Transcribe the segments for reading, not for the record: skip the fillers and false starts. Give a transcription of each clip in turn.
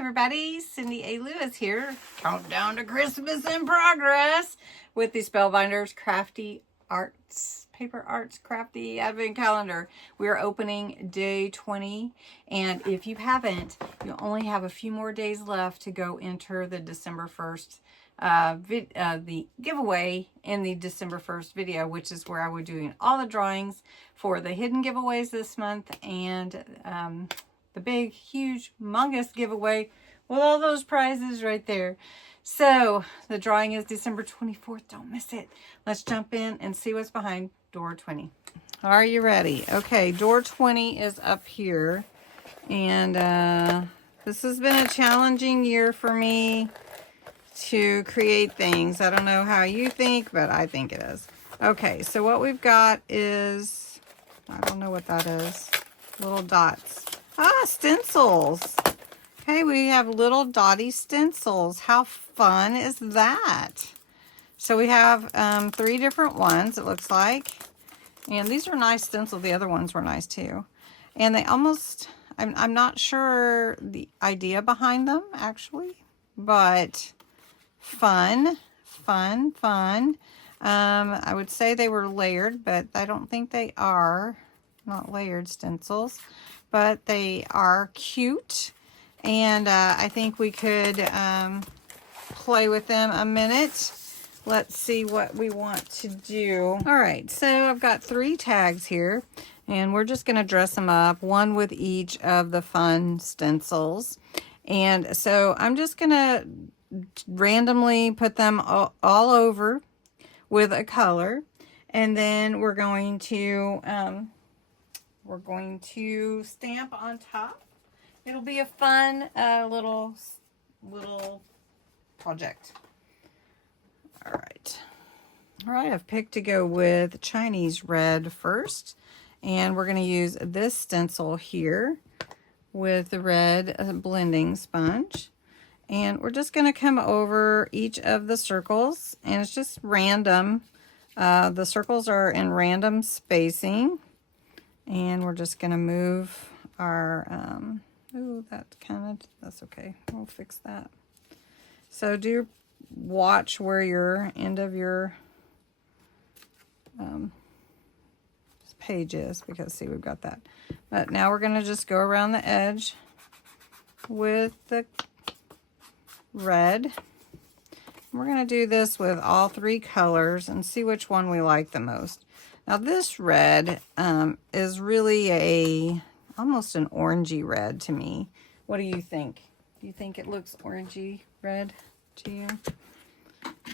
everybody, Cindy A. Lewis here. Countdown to Christmas in progress with the Spellbinders Crafty Arts, Paper Arts Crafty Advent Calendar. We are opening day 20, and if you haven't, you only have a few more days left to go enter the December 1st the giveaway in the December 1st video, which is where I will be doing all the drawings for the hidden giveaways this month and the big, huge, humongous giveaway with all those prizes right there. So the drawing is December 24th. Don't miss it. Let's jump in and see what's behind door 20. Are you ready? Okay, door 20 is up here. And this has been a challenging year for me to create things. I don't know how you think, but I think it is. Okay, so what we've got is, I don't know what that is. Little dots. Ah, stencils. Okay, we have little dotty stencils. How fun is that? So we have 3 different ones, it looks like. And these are nice stencils. The other ones were nice too. And they almost, I'm not sure the idea behind them actually, but fun. I would say they were layered, but I don't think they are. Not layered stencils, but they are cute. And I think we could play with them a minute. Let's see what we want to do. All right, so I've got 3 tags here, and we're just gonna dress them up, one with each of the fun stencils. And so I'm just gonna randomly put them all over with a color, and then we're going to stamp on top. It'll be a fun little project. All right, I've picked to go with Chinese red first, and we're going to use this stencil here with the red blending sponge. And we're just going to come over each of the circles, and it's just random. The circles are in random spacing, and we're just going to move our, that's okay. We'll fix that. So do watch where your end of your page is, because see, we've got that. But now we're going to just go around the edge with the red. We're going to do this with all 3 colors and see which one we like the most. Now this red is really almost an orangey red to me. What do you think? Do you think it looks orangey red to you?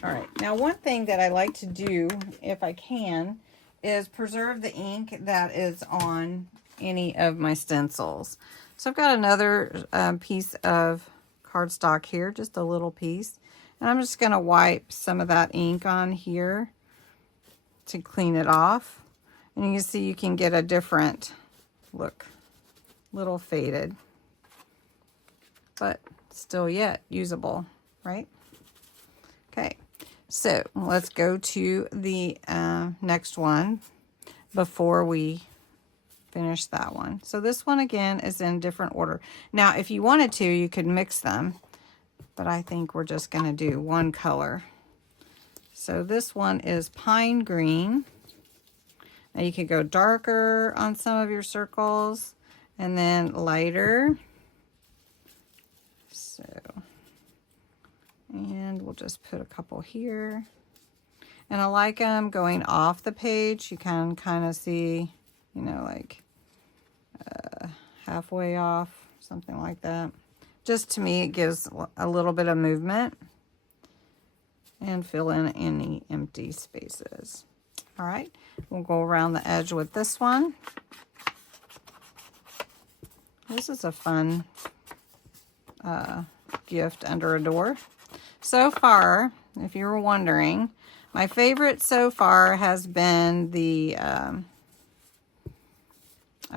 All right, now one thing that I like to do, if I can, is preserve the ink that is on any of my stencils. So I've got another piece of cardstock here, just a little piece, and I'm just going to wipe some of that ink on here to clean it off. And you can see you can get a different look, little faded, but still yet usable, right? Okay, so let's go to the next one before we finish that one. So this one again is in different order. Now if you wanted to, you could mix them, but I think we're just going to do one color. So this one is pine green. Now you could go darker on some of your circles and then lighter. So, and we'll just put a couple here. And I like them going off the page. You can kind of see, you know, like halfway off, something like that. Just to me, it gives a little bit of movement and fill in any empty spaces. All right, we'll go around the edge with this one. This is a fun gift under a door. So far, if you were wondering, my favorite so far has been the, I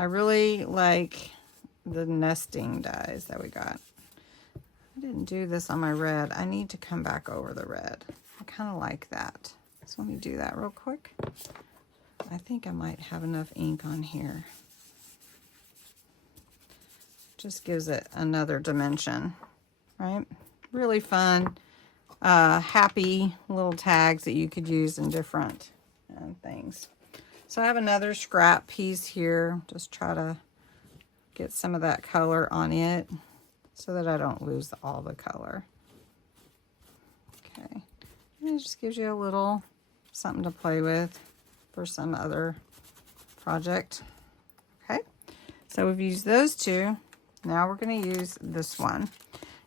really like the nesting dies that we got. I didn't do this on my red. I need to come back over the red. I kind of like that. So let me do that real quick. I think I might have enough ink on here. Just gives it another dimension. right? Really fun, happy little tags that you could use in different things. So I have another scrap piece here. Just try to get some of that color on it so that I don't lose all the color. Okay, and it just gives you a little something to play with for some other project. Okay, so we've used those two. Now we're going to use this one,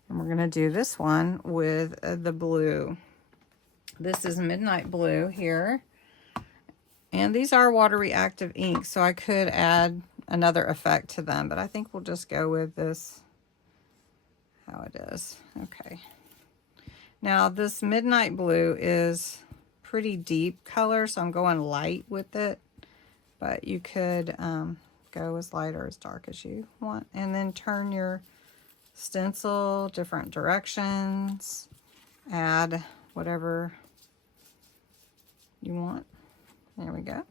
and we're going to do this one with the blue. This is Midnight Blue here, and these are water reactive inks, so I could add another effect to them, but I think we'll just go with this how it is. Okay, now this Midnight Blue is pretty deep color, so I'm going light with it, but you could go as light or as dark as you want, and then turn your stencil different directions, add whatever you want. There we go.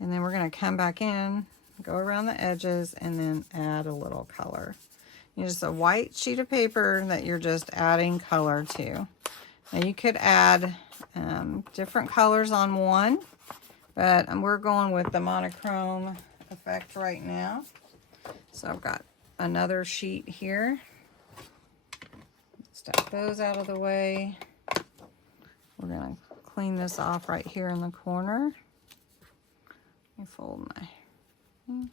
And then we're going to come back in, go around the edges, and then add a little color. Just a white sheet of paper that you're just adding color to. Now you could add different colors on one, but we're going with the monochrome effect right now. So I've got another sheet here. Step those out of the way. We're going to clean this off right here in the corner. Let me fold my thing.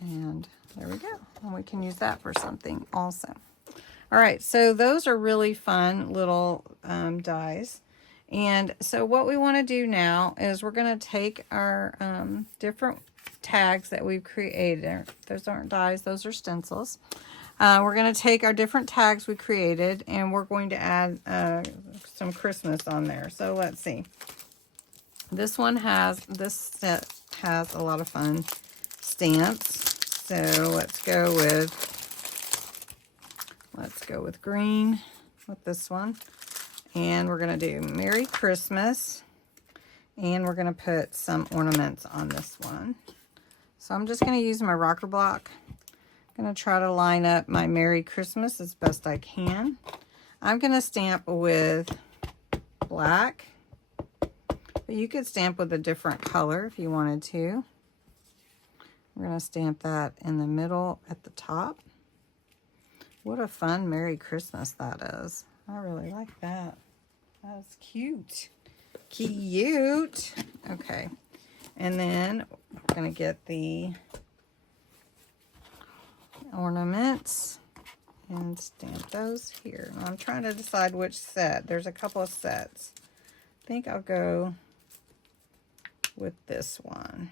And there we go. And we can use that for something also. All right, so those are really fun little dies. And so what we want to do now is we're going to take our different tags that we've created. Those aren't dies, those are stencils. We're going to take our different tags we created, and we're going to add some Christmas on there. So let's see. This set has a lot of fun stamps. So let's go with green with this one. And we're going to do Merry Christmas. And we're going to put some ornaments on this one. So I'm just going to use my rocker block. I'm going to try to line up my Merry Christmas as best I can. I'm going to stamp with black. But you could stamp with a different color if you wanted to. We're going to stamp that in the middle at the top. What a fun Merry Christmas that is. I really like that. That's cute. Cute. Okay. And then we're going to get the ornaments and stamp those here. Now I'm trying to decide which set. There's a couple of sets. I think I'll go with this one.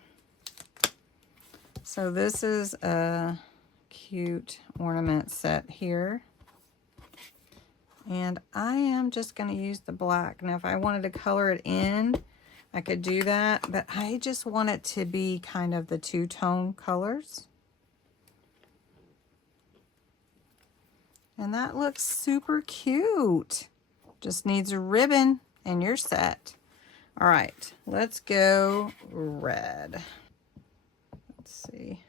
So this is a cute ornament set here. And I am just going to use the black. Now, if I wanted to color it in, I could do that. But I just want it to be kind of the two-tone colors. And that looks super cute. Just needs a ribbon and you're set. All right, let's go red. Let's see.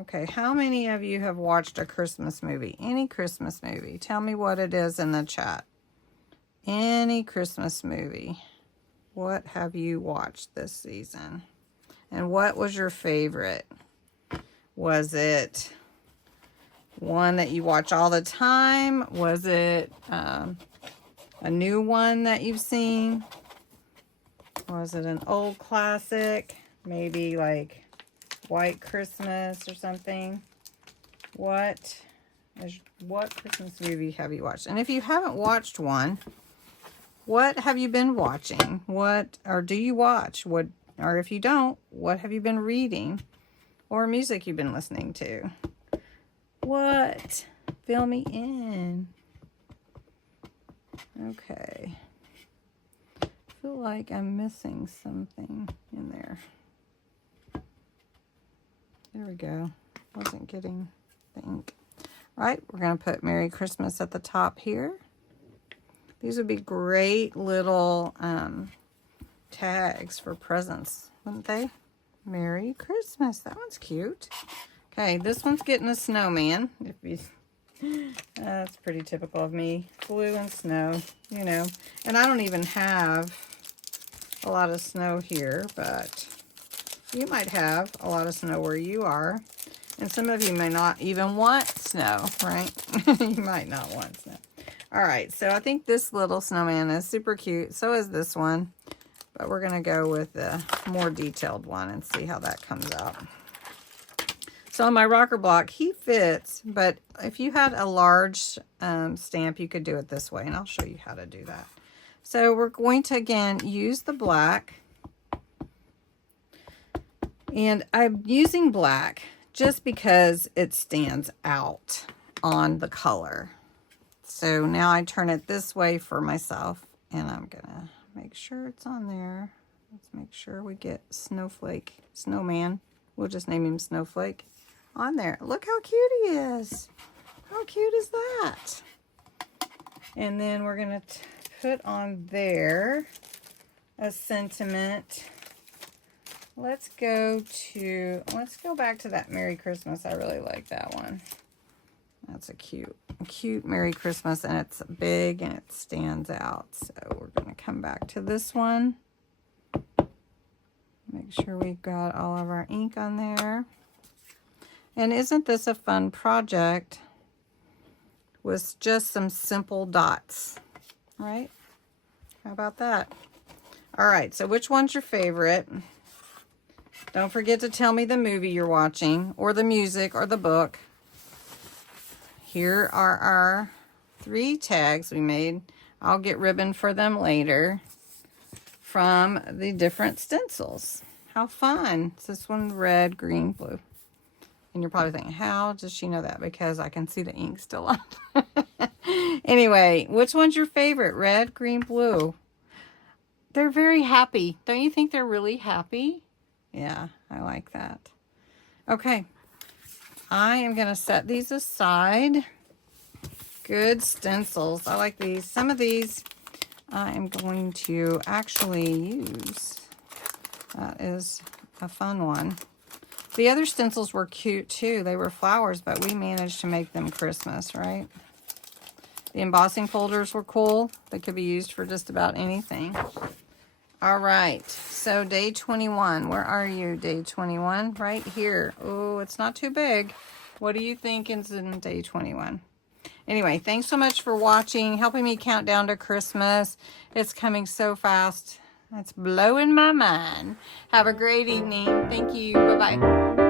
Okay, how many of you have watched a Christmas movie? Any Christmas movie? Tell me what it is in the chat. Any Christmas movie. What have you watched this season? And what was your favorite? Was it one that you watch all the time? Was it a new one that you've seen? Was it an old classic? Maybe like White Christmas or something? What Christmas movie have you watched? And if you haven't watched one, what have you been watching? Or do you watch? Or if you don't, what have you been reading? Or music you've been listening to? What? Fill me in. Okay. I feel like I'm missing something in there. There we go. Wasn't getting the ink. Right, we're going to put Merry Christmas at the top here. These would be great little tags for presents, wouldn't they? Merry Christmas. That one's cute. Okay, this one's getting a snowman. That's pretty typical of me. Blue and snow, you know. And I don't even have a lot of snow here, but you might have a lot of snow where you are. And some of you may not even want snow, right? You might not want snow. All right, so I think this little snowman is super cute. So is this one. But we're going to go with the more detailed one and see how that comes out. So on my rocker block, he fits, but if you had a large stamp, you could do it this way, and I'll show you how to do that. So we're going to, again, use the black. And I'm using black just because it stands out on the color. So now I turn it this way for myself, and I'm going to make sure it's on there. Let's make sure we get Snowflake, Snowman. We'll just name him Snowflake on there. Look how cute he is. How cute is that? And then we're going to put on there a sentiment. Let's go back to that Merry Christmas. I really like that one. That's a cute Merry Christmas, and it's big and it stands out. So we're going to come back to this one. Make sure we've got all of our ink on there. And isn't this a fun project with just some simple dots, right? How about that? All right, so which one's your favorite? Don't forget to tell me the movie you're watching, or the music, or the book. Here are our 3 tags we made. I'll get ribbon for them later from the different stencils. How fun. It's this one, red, green, blue. And you're probably thinking, how does she know that? Because I can see the ink still on. Anyway, which one's your favorite? Red, green, blue. They're very happy. Don't you think they're really happy? Yeah, I like that. Okay. I am going to set these aside. Good stencils. I like these. Some of these I am going to actually use. That is a fun one. The other stencils were cute too. They were flowers, but we managed to make them Christmas, right? The embossing folders were cool. They could be used for just about anything. All right, so day 21. Where are you, day 21? Right here. Oh, it's not too big. What do you think is in day 21? Anyway, thanks so much for watching, helping me count down to Christmas. It's coming so fast. It's blowing my mind. Have a great evening. Thank you. Bye-bye.